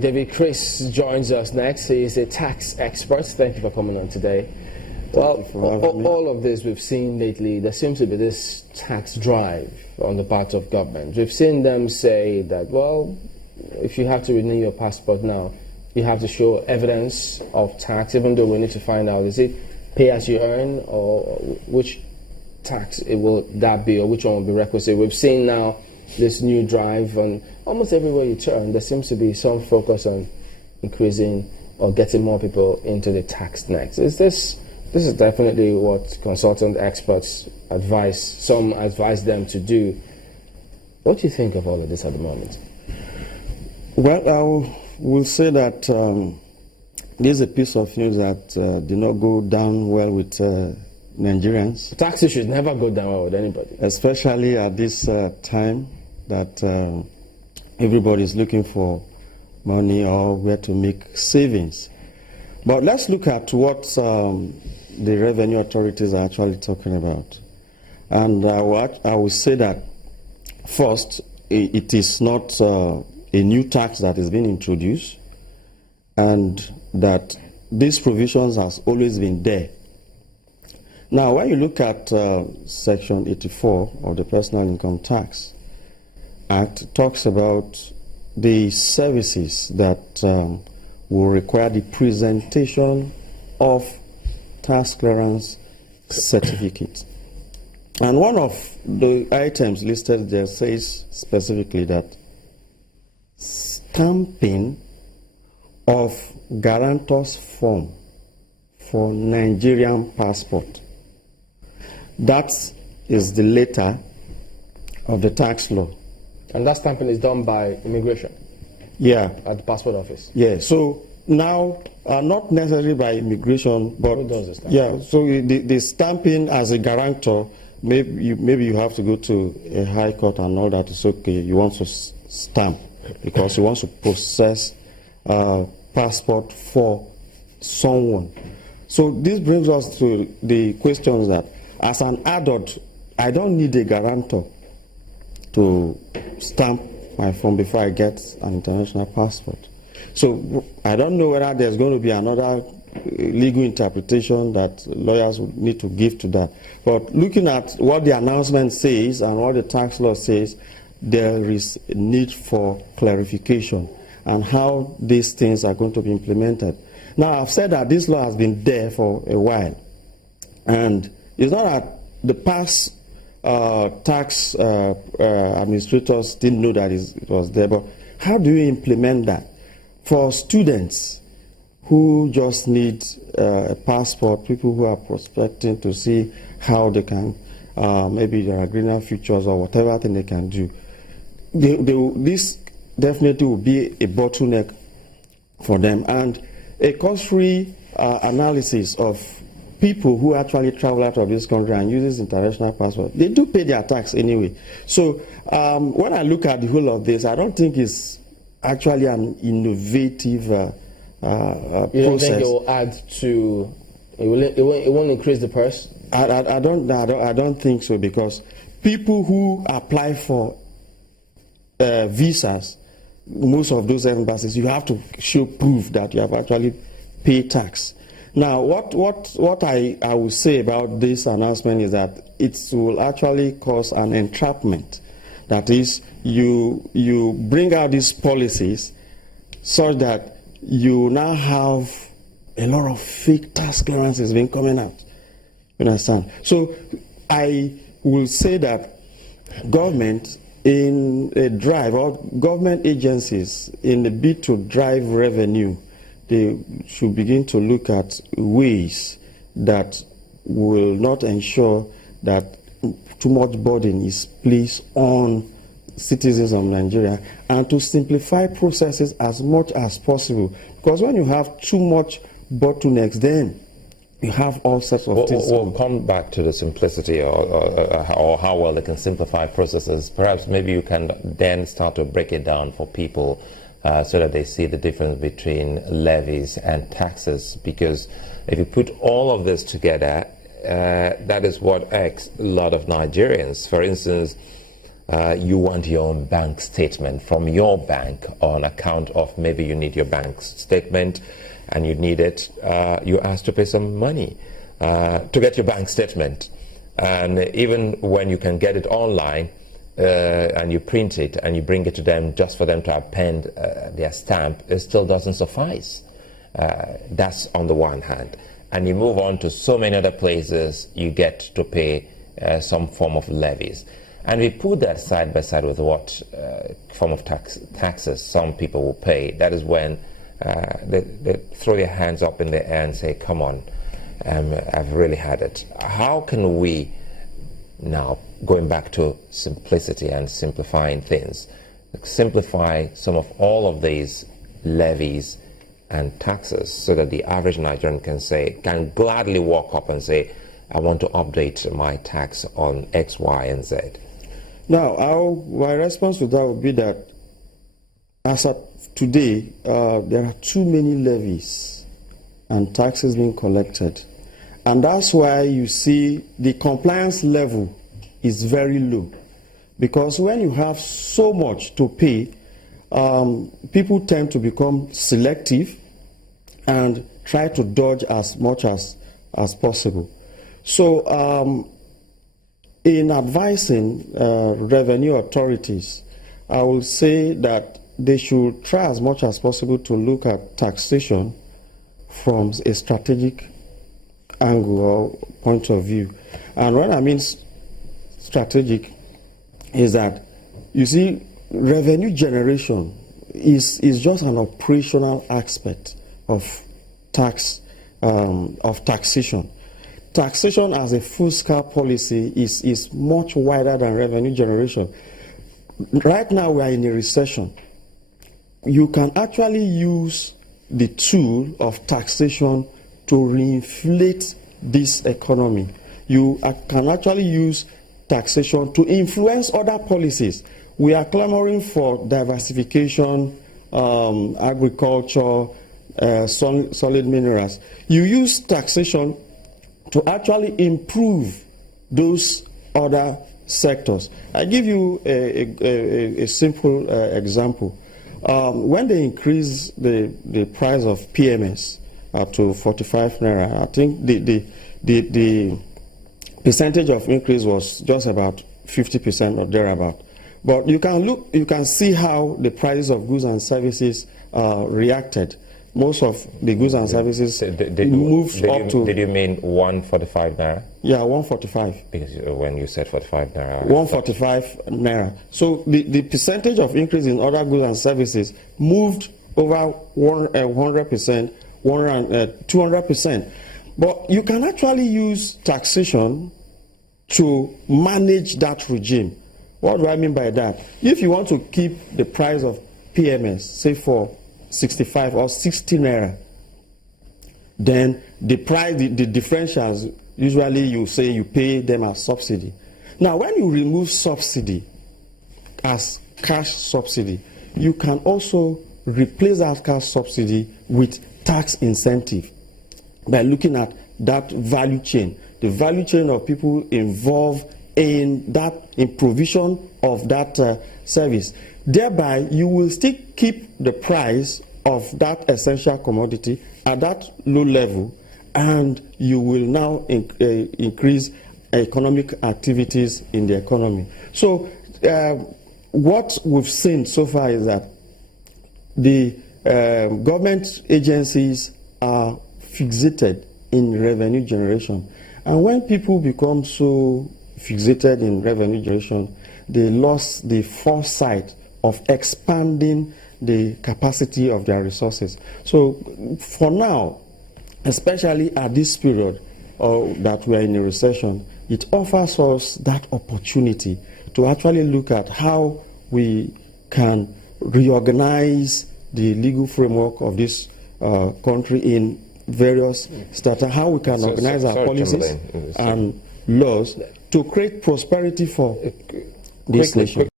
David Chris joins us next. He is a tax expert. Thank you for coming on today. Well, all of this we've seen lately, there seems to be this tax drive on the part of government. We've seen them say that, well, if you have to renew your passport now, you have to show evidence of tax, even though we need to find out, is it pay as you earn, or which tax it will that be, or which one will be requisite. We've seen now this new drive, and almost everywhere you turn, there seems to be some focus on increasing or getting more people into the tax nets. This is definitely what consultant experts advise, some advise them to do. What do you think of all of this at the moment? Well, I will say that this is a piece of news that did not go down well with Nigerians. Taxes should never go down well with anybody. Especially at this time that everybody is looking for money or where to make savings. But let's look at what the revenue authorities are actually talking about. And I will say that first, it is not a new tax that is being introduced, and that these provisions has always been there. Now, when you look at Section 84 of the Personal Income Tax Act, it talks about the services that will require the presentation of tax clearance certificate. And one of the items listed there says specifically that stamping of guarantor's form for Nigerian passport. That is the letter of the tax law. And that stamping is done by immigration? Yeah. At the passport office? Yeah. So now, not necessarily by immigration, but who does the stamping? Yeah. So the stamping as a guarantor, maybe you have to go to a high court and all that. It's okay. You want to stamp because you want to process passport for someone. So this brings us to the questions that, as an adult, I don't need a guarantor to stamp my form before I get an international passport. So I don't know whether there's going to be another legal interpretation that lawyers would need to give to that. But looking at what the announcement says and what the tax law says, there is a need for clarification and how these things are going to be implemented. Now, I've said that this law has been there for a while, and it's not that the past tax administrators didn't know that it was there, but how do you implement that? For students who just need a passport, people who are prospecting to see how they can, maybe there are greener futures or whatever thing they can do, this definitely will be a bottleneck for them. And a cursory analysis of people who actually travel out of this country and uses international passport, they do pay their tax anyway. So when I look at the whole of this, I don't think it's actually an innovative process. You don't think it will add to, it won't increase the purse? I don't think so, because people who apply for visas, most of those embassies, you have to show proof that you have actually paid tax. Now, what I will say about this announcement is that it will actually cause an entrapment. That is, you bring out these policies such that you now have a lot of fake tax clearances being coming out. You understand? So I will say that government in a drive, or government agencies in the bid to drive revenue, they should begin to look at ways that will not ensure that too much burden is placed on citizens of Nigeria, and to simplify processes as much as possible. Because when you have too much bottlenecks, then you have all sorts of things. We'll come back to the simplicity or how well they can simplify processes. Perhaps maybe you can then start to break it down for people so that they see the difference between levies and taxes. Because if you put all of this together, that is what irks a lot of Nigerians. For instance, you want your own bank statement from your bank on account of maybe you need your bank statement and you need it, you ask to pay some money to get your bank statement. And even when you can get it online and you print it and you bring it to them just for them to append their stamp, it still doesn't suffice. That's on the one hand. And you move on to so many other places, you get to pay some form of levies. And we put that side by side with what form of taxes some people will pay. That is when they throw their hands up in the air and say, come on, I've really had it. How can we now, going back to simplicity and simplifying things, simplify some of all of these levies and taxes so that the average Nigerian can gladly walk up and say, I want to update my tax on X, Y, and Z? Now, my response to that would be that as of today, there are too many levies and taxes being collected. And that's why you see the compliance level is very low. Because when you have so much to pay, people tend to become selective and try to dodge as much as possible. So in advising revenue authorities, I will say that they should try as much as possible to look at taxation from a strategic angle or point of view. And what I mean strategic is that, you see, revenue generation is just an operational aspect of taxation. Taxation as a full-scale policy is much wider than revenue generation. Right now we are in a recession. You can actually use the tool of taxation to reinflate this economy. You can actually use taxation to influence other policies. We are clamoring for diversification, agriculture, solid minerals. You use taxation to actually improve those other sectors. I give you a simple example. When they increase the price of PMS up to 45 naira, I think the percentage of increase was just about 50% or thereabout. But you can see how the prices of goods and services reacted. Most of the goods and services moved up to... Did you mean 145 naira? Yeah, 145. Because when you said 45 naira... 145 naira. So the percentage of increase in other goods and services moved over 100%, 200%. But you can actually use taxation to manage that regime. What do I mean by that? If you want to keep the price of PMS, say for 65 or 60 naira, then the price, the differentials, usually you say you pay them as subsidy. Now, when you remove subsidy as cash subsidy, you can also replace that cash subsidy with tax incentive by looking at that value chain, the value chain of people involved in provision of that service. Thereby, you will still keep the price of that essential commodity at that low level, and you will now increase economic activities in the economy. So what we've seen so far is that the government agencies are fixated in revenue generation. And when people become so fixated in revenue generation, they lost the foresight of expanding the capacity of their resources. So for now, especially at this period that we are in a recession, it offers us that opportunity to actually look at how we can reorganize the legal framework of this country in various strata, how we can organize our policies and laws to create prosperity for this nation.